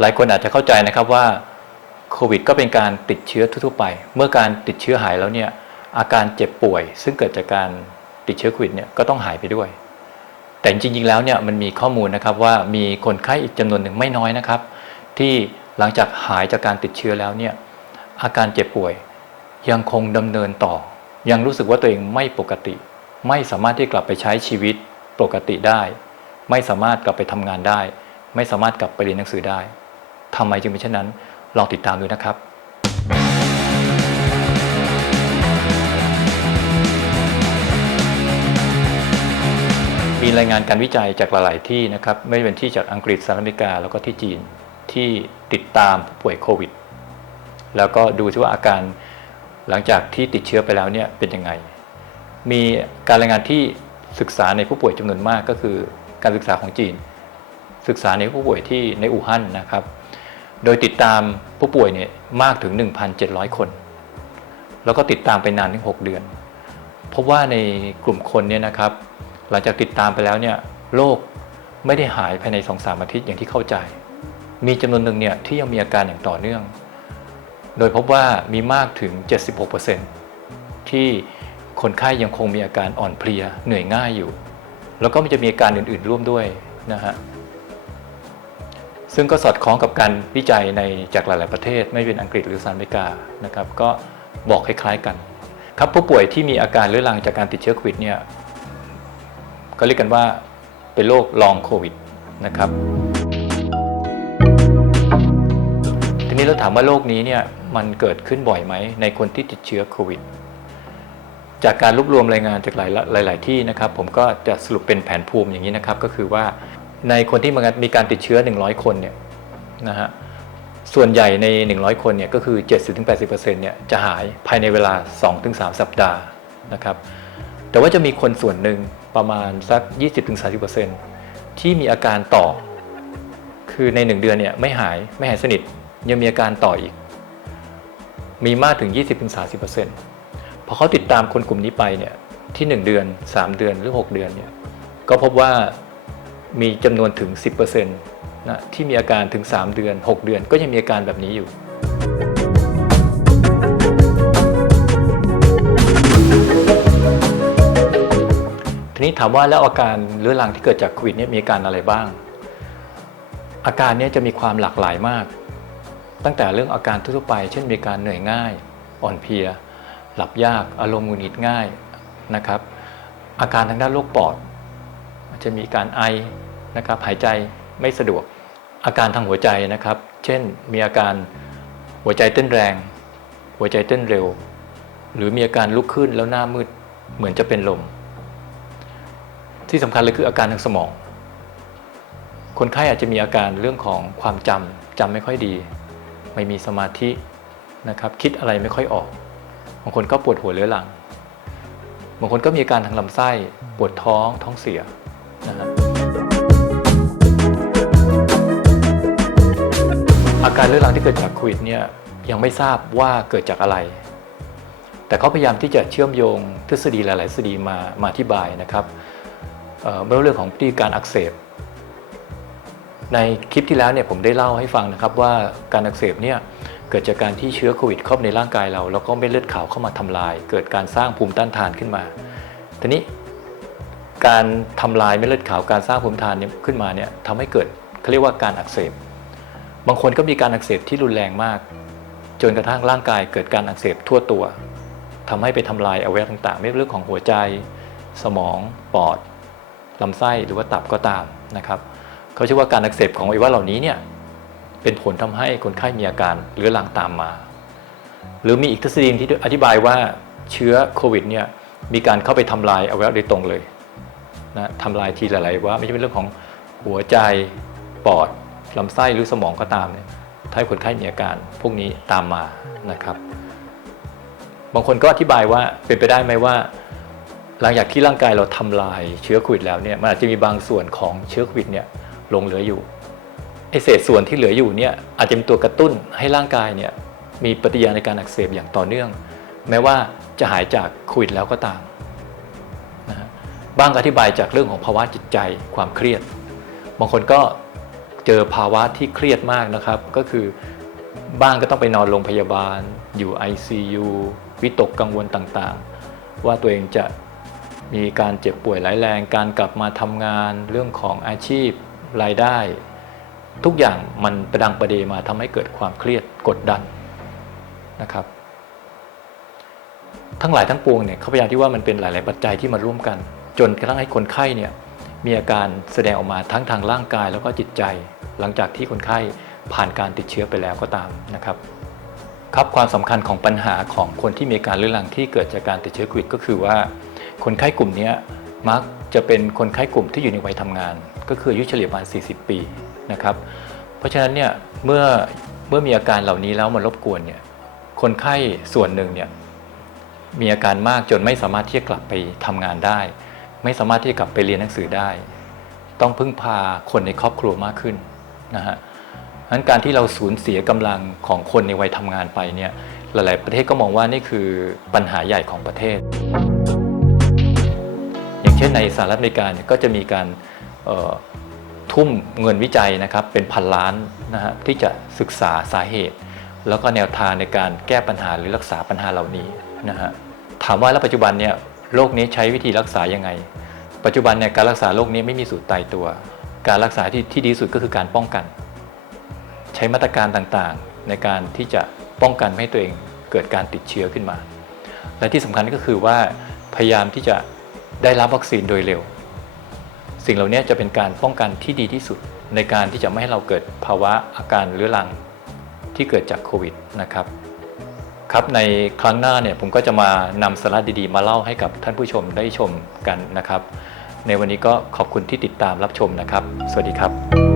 หลายคนอาจจะเข้าใจนะครับว่าโควิดก็เป็นการติดเชื้อทั่วไป เมื่อการติดเชื้อหายแล้วเนี่ยอาการเจ็บป่วย ซึ่งเกิดจากการติดเชื้อโควิดเนี่ยก็ต้องหายไปด้วย แต่จริงๆแล้วเนี่ยมันมีข้อมูลนะครับว่ามีคนไข้อีกจำนวนหนึ่งไม่น้อยนะครับ ที่หลังจากหายจากการติดเชื้อแล้วเนี่ยอาการเจ็บป่วยยังคงดำเนินต่อ ยังรู้สึกว่าตัวเองไม่ปกติ ไม่สามารถที่กลับไปใช้ชีวิตปกติได้ ไม่สามารถกลับไปทำงานได้ ไม่สามารถกลับไปเรียนหนังสือได้ ทำไมจึงเป็นเช่นนั้น ลองติดตามดูนะครับมีรายงานการวิจัยจากหลายๆที่นะครับไม่ว่าเป็นที่จากอังกฤษสหรัฐอเมริกาแล้วก็ที่จีนที่ติดตามผู้ป่วยโควิด แล้วก็ดูที่ว่าอาการหลังจากที่ติดเชื้อไปแล้วเนี่ยเป็นยังไง มีการรายงานที่ศึกษาในผู้ป่วยจำนวนมากก็คือการศึกษาของจีน ศึกษาในผู้ป่วยที่ในอู่ฮั่นนะครับ โดยติดตามผู้ป่วยเนี่ยมากถึง 1,700 คน แล้วก็ติดตามไปนานถึง 6 เดือนพบว่าในกลุ่มคนเนี่ยนะครับ หลังจากติดตามไปแล้วเนี่ยโรคไม่ได้หายภายใน 2-3 อาทิตย์อย่างที่เข้าใจ มีจำนวนหนึ่งเนี่ยที่ยังมีอาการอย่างต่อเนื่อง โดยพบว่ามีมากถึง 76%ที่คนไข้ยังคงมีอาการอ่อนเพลียเหนื่อยง่ายอยู่ แล้วก็มันจะมีอาการอื่นๆร่วมด้วยนะฮะ ซึ่งก็สอดคล้องกับการวิจัยในจากหลาย ๆ ประเทศ ไม่เป็นอังกฤษหรือสหรัฐอเมริกานะครับก็บอกคล้าย ๆ กัน ครับผู้ป่วยที่มีอาการเรื้อรังจากการติดเชื้อโควิดเนี่ยก็เรียกกันว่าเป็นโรคลองโควิดนะครับทีนี้เราถามว่าโรคนี้เนี่ยมันเกิดขึ้นบ่อยไหมในคนที่ติดเชื้อโควิดจากการรวบรวมรายงานจากหลายหลาย ๆ ที่นะครับ ผมก็จะสรุปเป็นแผนภูมิอย่างนี้นะครับ ก็คือว่า ในคนที่มีการติดเชื้อ 100 คนเนี่ยนะฮะส่วนใหญ่ใน 100 คนเนี่ยก็คือ 70-80%เนี่ยจะหายภายในเวลา 2-3 สัปดาห์นะครับแต่ว่าจะมีคนส่วนหนึ่งประมาณสัก 20-30%ที่มีอาการต่อ คือใน 1 เดือนเนี่ยไม่หายไม่หายสนิทยังมีอาการต่ออีก มีมากถึง 20-30%พอเขาติดตามคนกลุ่มนี้ไปเนี่ยที่ 1 เดือน 3 เดือนหรือ 6 เดือนเนี่ยก็พบว่า มีจำนวนถึง 10%นะที่มีอาการถึง 3 เดือน 6 เดือนก็ยังมีอาการแบบนี้อยู่ทีนี้ถามว่าแล้วอาการเรื้อรังที่เกิดจากโควิดนี่มีอาการอะไรบ้าง อาการนี้จะมีความหลากหลายมาก ตั้งแต่เรื่องอาการทั่วๆไป เช่นมีการเหนื่อยง่าย อ่อนเพลีย หลับยาก อารมณ์หงุดหงิดง่ายนะครับ อาการทางด้านโรคปอด จะมีการไอนะครับหายใจไม่สะดวกอาการทางหัวใจนะครับ เช่นมีอาการหัวใจเต้นแรง หัวใจเต้นเร็ว หรือมีอาการลุกขึ้นแล้วหน้ามืดเหมือนจะเป็นลม ที่สำคัญเลยคืออาการทางสมอง คนไข้อาจจะมีอาการเรื่องของความจำจำไม่ค่อยดี ไม่มีสมาธินะครับ คิดอะไรไม่ค่อยออกบางคนก็ปวดหัวเรื้อรังบางคนก็มีอาการทางลำไส้ ปวดท้องท้องเสีย นะฮะอาการเรื้อรังที่เกิดจากโควิดเนี่ยยังไม่ทราบว่าเกิดจากอะไร แต่เขาพยายามที่จะเชื่อมโยงทฤษฎีหลาย ๆ ทฤษฎีมามาอธิบายนะครับเอ่อเรื่องของพฤติการอักเสบ ในคลิปที่แล้วเนี่ยผมได้เล่าให้ฟังนะครับว่าการอักเสบเนี่ยเกิดจากการที่เชื้อโควิดเข้าในร่างกายเรา แล้วก็เม็ดเลือดขาวเข้ามาทำลาย เกิดการสร้างภูมิต้านทานขึ้นมา ทีนี้ การทำลายเม็ดเลือดขาวการสร้างภูมิทานเนี่ยขึ้นมาเนี่ยทำให้เกิดเขาเรียกว่าการอักเสบ บางคนก็มีการอักเสบที่รุนแรงมาก จนกระทั่งร่างกายเกิดการอักเสบทั่วตัวทำให้ไปทำลายอวัยวะต่างๆ ไม่ว่าเรื่องของหัวใจ สมอง ปอดลำไส้หรือว่าตับก็ตามนะครับเขาเชื่อว่าการอักเสบของอวัยวะเหล่านี้เนี่ยเป็นผลทำให้คนไข้มีอาการเรื้อรังตามมา หรือมีอีกทฤษฎีที่อธิบายว่าเชื้อโควิดเนี่ยมีการเข้าไปทำลายอวัยวะโดยตรงเลย นะทำลายทีหลายๆวัยวะไม่ใช่เป็นเรื่องของหัวใจปอดลำไส้หรือสมองก็ตามเนี่ยถ้าคนไข้มีอาการพวกนี้ตามมานะครับ บางคนก็อธิบายว่าเป็นไปได้ไหมว่า หลังจากที่ร่างกายเราทำลายเชื้อโควิดแล้วเนี่ยมันอาจจะมีบางส่วนของเชื้อโควิดเนี่ยหลงเหลืออยู่ไอเศษส่วนที่เหลืออยู่เนี่ยอาจจะเป็นตัวกระตุ้นให้ร่างกายเนี่ยมีปฏิกิริยาในการอักเสบอย่างต่อเนื่อง แม้ว่าจะหายจากโควิดแล้วก็ตาม บางก็อธิบายจากเรื่องของภาวะจิตใจความเครียด บางคนก็เจอภาวะที่เครียดมากนะครับ ก็คือบ้างก็ต้องไปนอนโรงพยาบาล อยู่ ICU วิตกกังวลต่างๆ ว่าตัวเองจะมีการเจ็บป่วยร้ายแรง การกลับมาทำงาน เรื่องของอาชีพรายได้ ทุกอย่างมันประดังประเดมาทำให้เกิดความเครียดกดดันนะครับ ทั้งหลายทั้งปวงเนี่ยเขาพยายามที่ว่ามันเป็นหลาย ๆ ปัจจัยที่มาร่วมกัน จนกระทั่งให้คนไข้เนี่ยมีอาการแสดงออกมาทั้งทางร่างกายแล้วก็จิตใจ หลังจากที่คนไข้ผ่านการติดเชื้อไปแล้วก็ตามนะครับครับความสำคัญของปัญหาของคนที่มีอาการเรื้อรังที่เกิดจากการติดเชื้อโควิดก็คือว่า คนไข้กลุ่มนี้มักจะเป็นคนไข้กลุ่มที่อยู่ในวัยทำงาน ก็คืออายุเฉลี่ยประมาณ 40 ปีนะครับเพราะฉะนั้นเนี่ยเมื่อเมื่อมีอาการเหล่านี้แล้วมันรบกวนเนี่ยคนไข้ส่วนหนึ่งเนี่ยมีอาการมากจนไม่สามารถที่จะกลับไปทำงานได้ ไม่สามารถที่จะกลับไปเรียนหนังสือได้ ต้องพึ่งพาคนในครอบครัวมากขึ้นนะฮะฉะนั้นการที่เราสูญเสียกำลังของคนในวัยทำงานไปเนี่ยหลาย ๆ ประเทศก็มองว่านี่คือปัญหาใหญ่ของประเทศ อย่างเช่นในสหรัฐอเมริกาเนี่ยก็จะมีการทุ่มเงินวิจัยนะครับเป็นพันล้านนะฮะที่จะศึกษาสาเหตุ แล้วก็แนวทางในการแก้ปัญหาหรือรักษาปัญหาเหล่านี้นะฮะถามว่าแล้วปัจจุบันเนี่ย โรคนี้ใช้วิธีรักษายังไง ปัจจุบันเนี่ยการรักษาโรคนี้ไม่มีสูตรตายตัว การรักษาที่ที่ดีสุดก็คือการป้องกัน ใช้มาตรการต่างๆ ในการที่จะป้องกันไม่ให้ตัวเองเกิดการติดเชื้อขึ้นมา และที่สำคัญก็คือว่าพยายามที่จะได้รับวัคซีนโดยเร็ว สิ่งเหล่านี้จะเป็นการป้องกันที่ดีที่สุดในการที่จะไม่ให้เราเกิดภาวะอาการเรื้อรังที่เกิดจากโควิดนะครับ ครับในครั้งหน้าเนี่ยผมก็จะมานำสาระดีๆ มาเล่าให้กับท่านผู้ชมได้ชมกันนะครับ ในวันนี้ก็ขอบคุณที่ติดตามรับชมนะครับ สวัสดีครับ